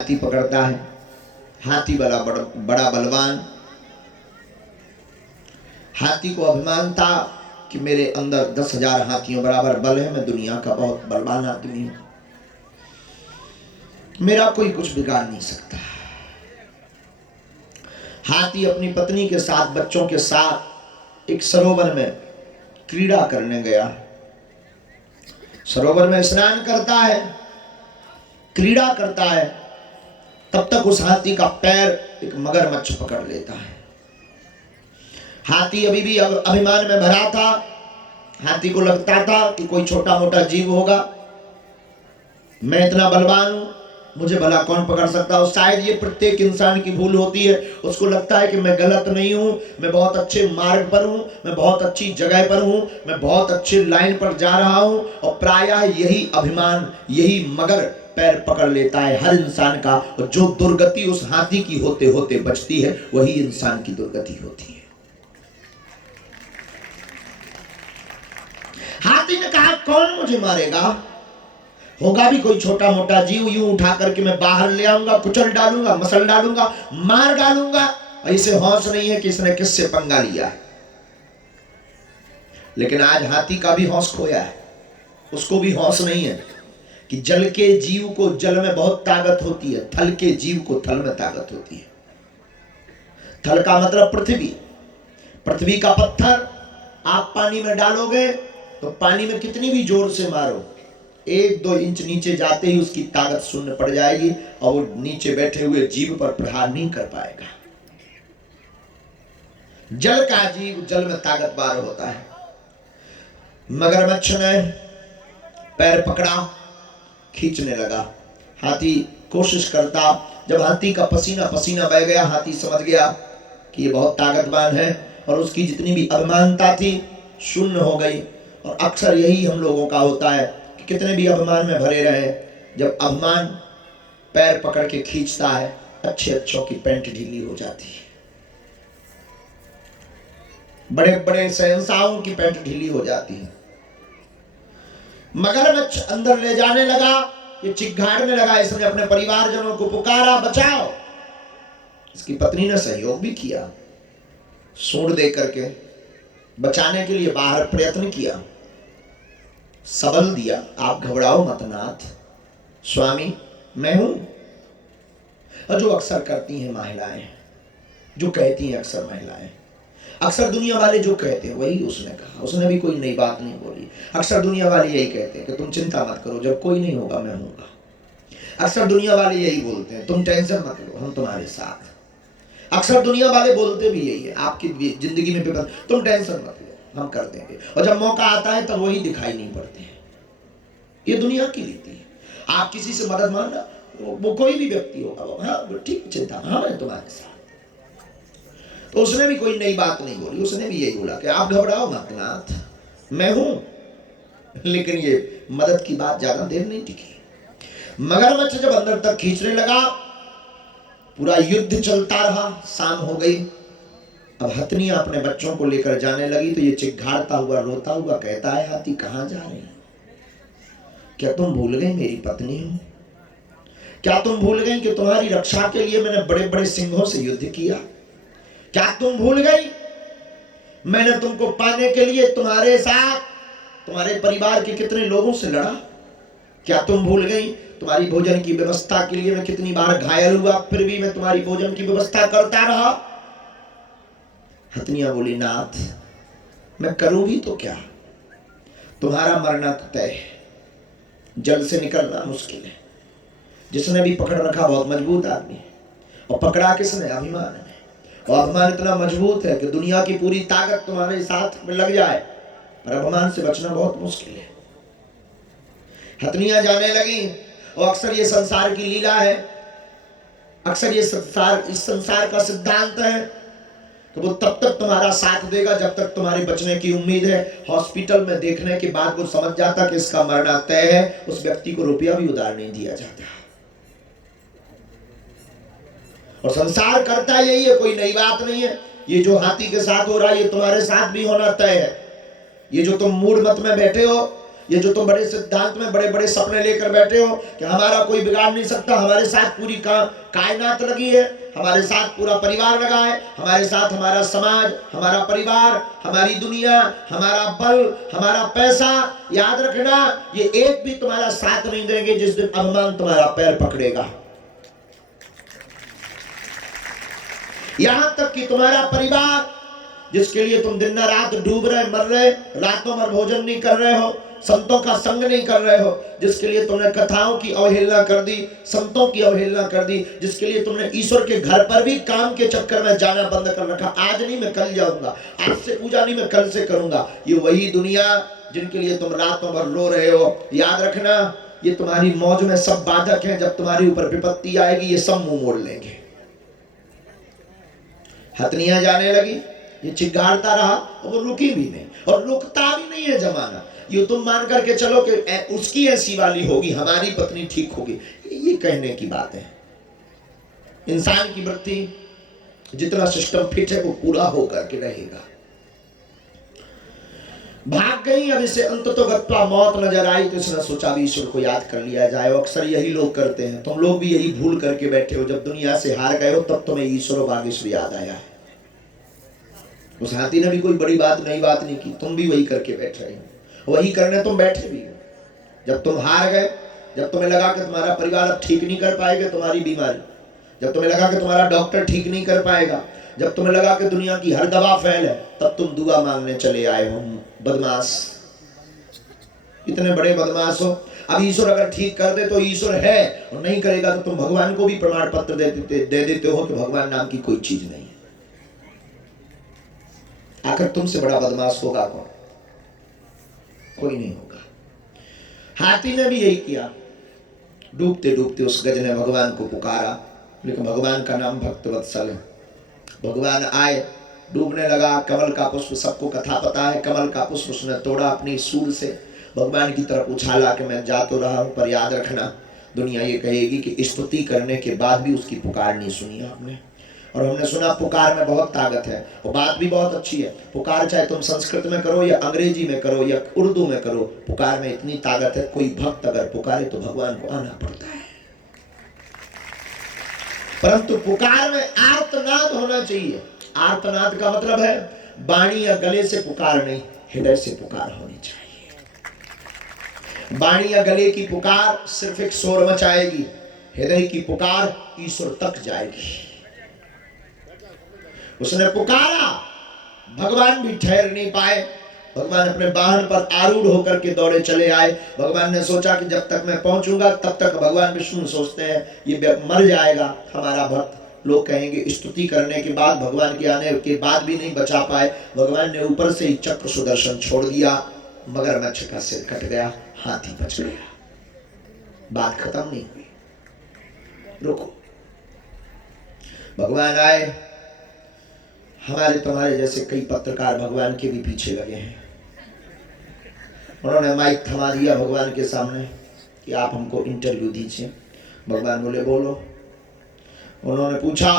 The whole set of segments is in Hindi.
हाथी पकड़ता है। हाथी बड़ा बलवान। हाथी को अभिमान था कि मेरे अंदर 10,000 हाथियों बराबर बल है, मैं दुनिया का बहुत बलवान आदमी हूं, मेरा कोई कुछ बिगाड़ नहीं सकता। हाथी अपनी पत्नी के साथ, बच्चों के साथ एक सरोवर में क्रीड़ा करने गया। सरोवर में स्नान करता है, क्रीड़ा करता है, तब तक उस हाथी का पैर एक मगरमच्छ पकड़ लेता है। हाथी अभी भी अभिमान में भरा था। हाथी को लगता था कि कोई छोटा मोटा जीव होगा, मैं इतना बलवान हूं, मुझे भला कौन पकड़ सकता है। शायद ये प्रत्येक इंसान की भूल होती है। उसको लगता है कि मैं गलत नहीं हूं, मैं बहुत अच्छे मार्ग पर हूं, मैं बहुत अच्छी जगह पर हूं, मैं बहुत अच्छे लाइन पर जा रहा हूं। और प्रायः यही अभिमान, यही मगर पैर पकड़ लेता है हर इंसान का। और जो दुर्गति उस हाथी की होते होते बचती है, वही इंसान की दुर्गति होती है। हाथी ने कहा, कौन मुझे मारेगा? होगा भी कोई छोटा मोटा जीव, यूं उठा करके मैं बाहर ले आऊंगा, कुचल डालूंगा, मसल डालूंगा, मार डालूंगा। और इसे होश नहीं है कि इसने किससे पंगा लिया है। लेकिन आज हाथी का भी होश खोया है। उसको भी होश नहीं है कि जल के जीव को जल में बहुत ताकत होती है, थल के जीव को थल में ताकत होती है। थल का मतलब पृथ्वी। पृथ्वी का पत्थर आप पानी में डालोगे तो पानी में कितनी भी जोर से मारो, 1-2 इंच नीचे जाते ही उसकी ताकत शून्य पड़ जाएगी और वो नीचे बैठे हुए जीव पर प्रहार नहीं कर पाएगा। जल का जीव जल में ताकतवर होता है। मगरमच्छ ने पैर पकड़ा, खींचने लगा। हाथी कोशिश करता। जब हाथी का पसीना पसीना बह गया, हाथी समझ गया कि ये बहुत ताकतवान है और उसकी जितनी भी अभिमानता थी शून्य हो गई। और अक्सर यही हम लोगों का होता है कि कितने भी अभिमान में भरे रहे, जब अभिमान पैर पकड़ के खींचता है, अच्छे अच्छों की पैंट ढीली हो जाती है, बड़े बड़े शहंशाहों की पैंट ढीली हो जाती है। मगरमच्छ अंदर ले जाने लगा, ये चिघाड़ने लगा। इसने अपने परिवारजनों को पुकारा, बचाओ। इसकी पत्नी ने सहयोग भी किया, सूंड दे करके बचाने के लिए बाहर प्रयत्न किया, सबल दिया। आप घबराओ मत नाथ, स्वामी मैं हूं। और जो अक्सर करती हैं महिलाएं, जो कहती हैं अक्सर महिलाएं, अक्सर दुनिया वाले जो कहते हैं वही उसने कहा। उसने भी कोई नई बात नहीं बोली। अक्सर दुनिया वाले यही कहते हैं कि तुम चिंता मत करो, जब कोई नहीं होगा मैं हूंगा। अक्सर दुनिया वाले यही बोलते हैं, तुम टेंशन मत लो, हम तुम्हारे साथ। अक्सर दुनिया वाले बोलते भी यही है, आपकी जिंदगी में विपद, तुम टेंशन मत लो, हम कर देंगे। और जब मौका आता है तब वही दिखाई नहीं पड़ते हैं। ये दुनिया की रीति है। आप किसी से मदद मांगना, वो कोई भी व्यक्ति होगा, हाँ ठीक, चिंता, हाँ मैं तुम्हारे साथ। तो उसने भी कोई नई बात नहीं बोली। उसने भी यही बोला कि आप घबराओ मत नाथ, मैं हूं। लेकिन ये मदद की बात ज्यादा देर नहीं टिकी। मगरमच्छ जब अंदर तक खींचने लगा, पूरा युद्ध चलता रहा। शाम हो गई। अब हथनियां अपने बच्चों को लेकर जाने लगी तो ये चिघाड़ता हुआ, रोता हुआ कहता है, हाथी कहां जा रहे हैं? क्या तुम भूल गए मेरी पत्नी हो? क्या तुम भूल गए कि तुम्हारी रक्षा के लिए मैंने बड़े बड़े सिंहों से युद्ध किया? क्या तुम भूल गई मैंने तुमको पाने के लिए तुम्हारे साथ, तुम्हारे परिवार के कितने लोगों से लड़ा? क्या तुम भूल गई तुम्हारी भोजन की व्यवस्था के लिए मैं कितनी बार घायल हुआ, फिर भी मैं तुम्हारी भोजन की व्यवस्था करता रहा? हथनियां बोली, नाथ मैं करूं भी तो क्या, तुम्हारा मरना तो तय है, जल से निकलना मुश्किल है। जिसने भी पकड़ रखा बहुत मजबूत आदमी है, और पकड़ा किसने? अभिमान ने। और अभिमान इतना मजबूत है कि दुनिया की पूरी ताकत तुम्हारे साथ में लग जाए, पर अभिमान से बचना बहुत मुश्किल है। हथनियां जाने लगी। और अक्सर ये संसार की लीला है, अक्सर ये संसार, इस संसार का सिद्धांत है कि वो तब तक तुम्हारा साथ देगा जब तक तुम्हारे बचने की उम्मीद है। हॉस्पिटल में देखने के बाद वो समझ जाता कि इसका मरना तय है, उस व्यक्ति को रुपया भी उधार नहीं दिया जाता। और संसार करता यही है, कोई नई बात नहीं है। ये जो हाथी के साथ हो रहा है ये तुम्हारे साथ भी होना तय है। ये जो तुम मूड मत में बैठे हो, ये जो तुम बड़े सिद्धांत में बड़े बड़े सपने लेकर बैठे हो कि हमारा कोई बिगाड़ नहीं सकता, हमारे साथ पूरी कायनात लगी है, हमारे साथ पूरा परिवार लगा है, हमारे साथ हमारा समाज, हमारा परिवार, हमारी दुनिया, हमारा बल, हमारा पैसा, याद रखना ये एक भी तुम्हारा साथ नहीं देंगे जिस दिन अभिमान तुम्हारा पैर पकड़ेगा। यहां तक कि तुम्हारा परिवार जिसके लिए तुम दिन रात डूब रहे, मर रहे, रातों भर भोजन नहीं कर रहे हो, संतों का संग नहीं कर रहे हो, जिसके लिए तुमने कथाओं की अवहेलना कर दी, संतों की अवहेलना कर दी, जिसके लिए तुमने ईश्वर के घर पर भी काम के चक्कर में जाना बंद कर रखा, आज नहीं मैं कल जाऊंगा, आज से पूजा नहीं मैं कल से करूंगा, ये वही दुनिया जिनके लिए तुम रातों भर रो रहे हो। याद रखना ये तुम्हारी मौज में सब बाधक है, जब तुम्हारे ऊपर विपत्ति आएगी ये सब मुंह मोड़ लेंगे। हथनियां जाने लगी, ये चिघाड़ता रहा और वो रुकी भी नहीं, और रुकता भी नहीं है जमाना। ये तुम मान करके चलो कि उसकी ऐसी वाली होगी, हमारी पत्नी ठीक होगी, ये कहने की बात है। इंसान की वृत्ति जितना सिस्टम फिट है वो पूरा होकर के रहेगा। भाग गई, अब इसे अंत तो गत्वा मौत नजर आई, तो इसने सोचा भी ईश्वर को याद कर लिया जाए। अक्सर यही लोग करते हैं, तुम लोग भी यही भूल करके बैठे हो, जब दुनिया से हार गए हो तब तुम्हें ईश्वर और बागेश्वर याद आया है। उस हाथी ने भी कोई बड़ी बात नई बात नहीं की, तुम भी वही करके बैठ रहे हो, वही करने तुम बैठे भी हो। जब तुम हार गए, जब तुम्हें लगा कि तुम्हारा परिवार अब ठीक नहीं कर पाएगा तुम्हारी बीमारी, जब तुम्हें लगा कि तुम्हारा डॉक्टर ठीक नहीं कर पाएगा, जब तुम्हें लगा कि दुनिया की हर दवा फेल है, तब तुम दुआ मांगने चले आए हो। बदमाश, इतने बड़े बदमाश हो। अब ईश्वर अगर ठीक कर दे तो ईश्वर है, और नहीं करेगा तो तुम भगवान को भी प्रमाण पत्र दे देते हो कि भगवान नाम की कोई चीज नहीं। आखिर तुमसे बड़ा बदमाश होगा कौन? कोई नहीं होगा। हाथी ने भी यही किया, डूबते डूबते उस गज ने भगवान को पुकारा, लेकिन भगवान का नाम भक्त वत्सल है। भगवान आए, डूबने लगा, कमल का पुष्प, सबको कथा पता है, कमल का पुष्प उसने तोड़ा अपनी सूंड से, भगवान की तरफ उछाला कि मैं जा तो रहा हूं, पर याद रखना दुनिया ये कहेगी कि स्तुति करने के बाद भी उसकी पुकार नहीं सुनी आपने। और हमने सुना पुकार में बहुत ताकत है, और बात भी बहुत अच्छी है। पुकार चाहे तुम संस्कृत में करो या अंग्रेजी में करो या उर्दू में करो, पुकार में इतनी ताकत है, कोई भक्त अगर पुकारे तो भगवान को आना पड़ता है। परंतु पुकार में आर्तनाद होना चाहिए। आर्तनाद का मतलब है वाणी या गले से पुकार नहीं, हृदय से पुकार होनी चाहिए। वाणी या गले की पुकार सिर्फ एक शोर मचाएगी, हृदय की पुकार ईश्वर तक जाएगी। उसने पुकारा, भगवान भी ठहर नहीं पाए, भगवान अपने वाहन पर आरूढ़ होकर के दौड़े चले आए। भगवान ने सोचा कि जब तक मैं पहुंचूंगा तब तक, भगवान विष्णु सोचते हैं ये मर जाएगा हमारा भक्त, लोग कहेंगे स्तुति करने के बाद, भगवान के आने के बाद भी नहीं बचा पाए। भगवान ने ऊपर से ही चक्र सुदर्शन छोड़ दिया, मगरमच्छ का सिर कट गया, हाथी बच गया। बात खत्म नहीं हुई, रुको। भगवान आए, हमारे तुम्हारे जैसे कई पत्रकार भगवान के भी पीछे लगे हैं। उन्होंने माइक थमा दिया भगवान के सामने कि आप हमको इंटरव्यू दीजिए। भगवान बोले बोलो। उन्होंने पूछा,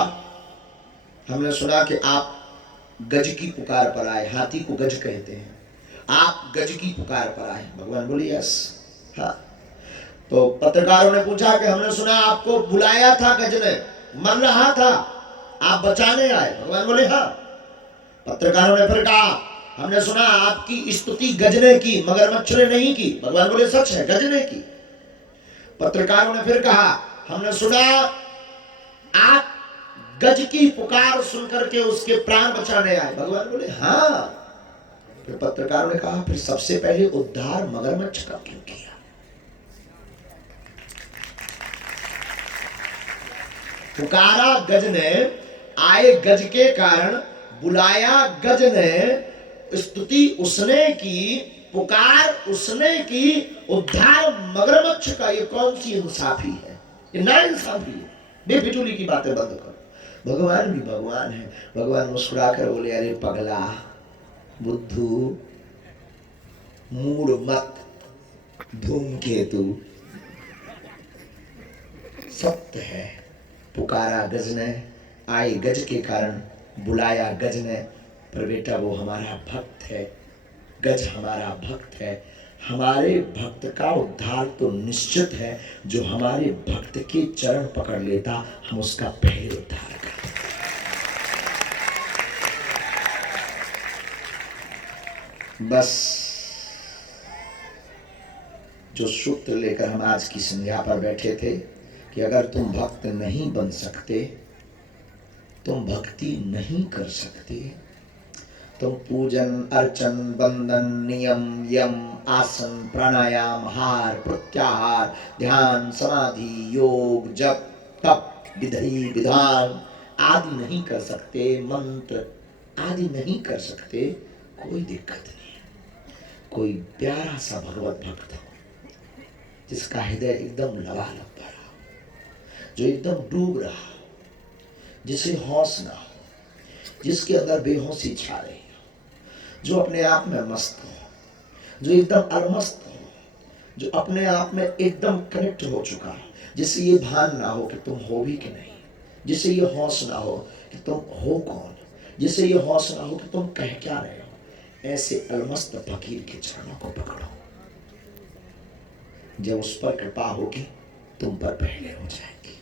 हमने सुना कि आप गज की पुकार पर आए, हाथी को गज कहते हैं, आप गज की पुकार पर आए। भगवान बोले यस, हाँ। तो पत्रकारों ने पूछा कि हमने सुना आपको बुलाया था गज ने, मर रहा था, आप बचाने आए। भगवान बोले हाँ। पत्रकारों ने फिर कहा, हमने सुना आपकी स्तुति गज ने की, मगरमच्छ ने नहीं की। भगवान बोले सच है, गज ने की। पत्रकारों ने फिर कहा, हमने सुना आप गज की पुकार सुनकर के उसके प्राण बचाने आए। भगवान बोले हाँ। फिर पत्रकारों ने कहा, फिर सबसे पहले उद्धार मगरमच्छ का क्यों किया? पुकारा गज ने, आए गज के कारण, बुलाया गज ने, स्तुति उसने की, पुकार उसने की, उद्धार मगरमच्छ का। ये कौन सी इंसाफी है? ये ना इंसाफी है। बेफिजूली की बातें बंद करो। भगवान भी भगवान है। भगवान मुस्कुरा कर बोले, अरे पगला, बुद्धू, मूड मत, धूमकेतु, सत्य है। पुकारा गज ने, आए गज के कारण, बुलाया गज ने, पर बेटा वो हमारा भक्त है, गज हमारा भक्त है, हमारे भक्त का उद्धार तो निश्चित है। जो हमारे भक्त के चरण पकड़ लेता, हम उसका पहले उद्धार करते। बस जो सूत्र लेकर हम आज की संध्या पर बैठे थे कि अगर तुम भक्त नहीं बन सकते, तुम भक्ति नहीं कर सकते, तुम पूजन अर्चन वंदन नियम यम आसन प्राणायाम हार प्रत्याहार ध्यान समाधि योग जप तप विधि विधान आदि नहीं कर सकते, मंत्र आदि नहीं कर सकते, कोई दिक्कत नहीं। कोई प्यारा सा भगवत भक्त हो जिसका हृदय एकदम लबालब भरा हो, जो एकदम डूब रहा हो, जिसे होश ना हो, जिसके अंदर बेहोशी छा रही हो, जो अपने आप में मस्त हो, जो एकदम अलमस्त हो, जो अपने आप में एकदम कनेक्ट हो चुका हो, जिसे ये भान ना हो कि तुम हो भी कि नहीं, जिसे ये होश ना हो कि तुम हो कौन, जिसे ये होश ना हो कि तुम कह क्या रहे हो, ऐसे अलमस्त फकीर के चरणों को पकड़ो। जब उस पर कृपा होगी, तुम पर पहले हो जाएगी।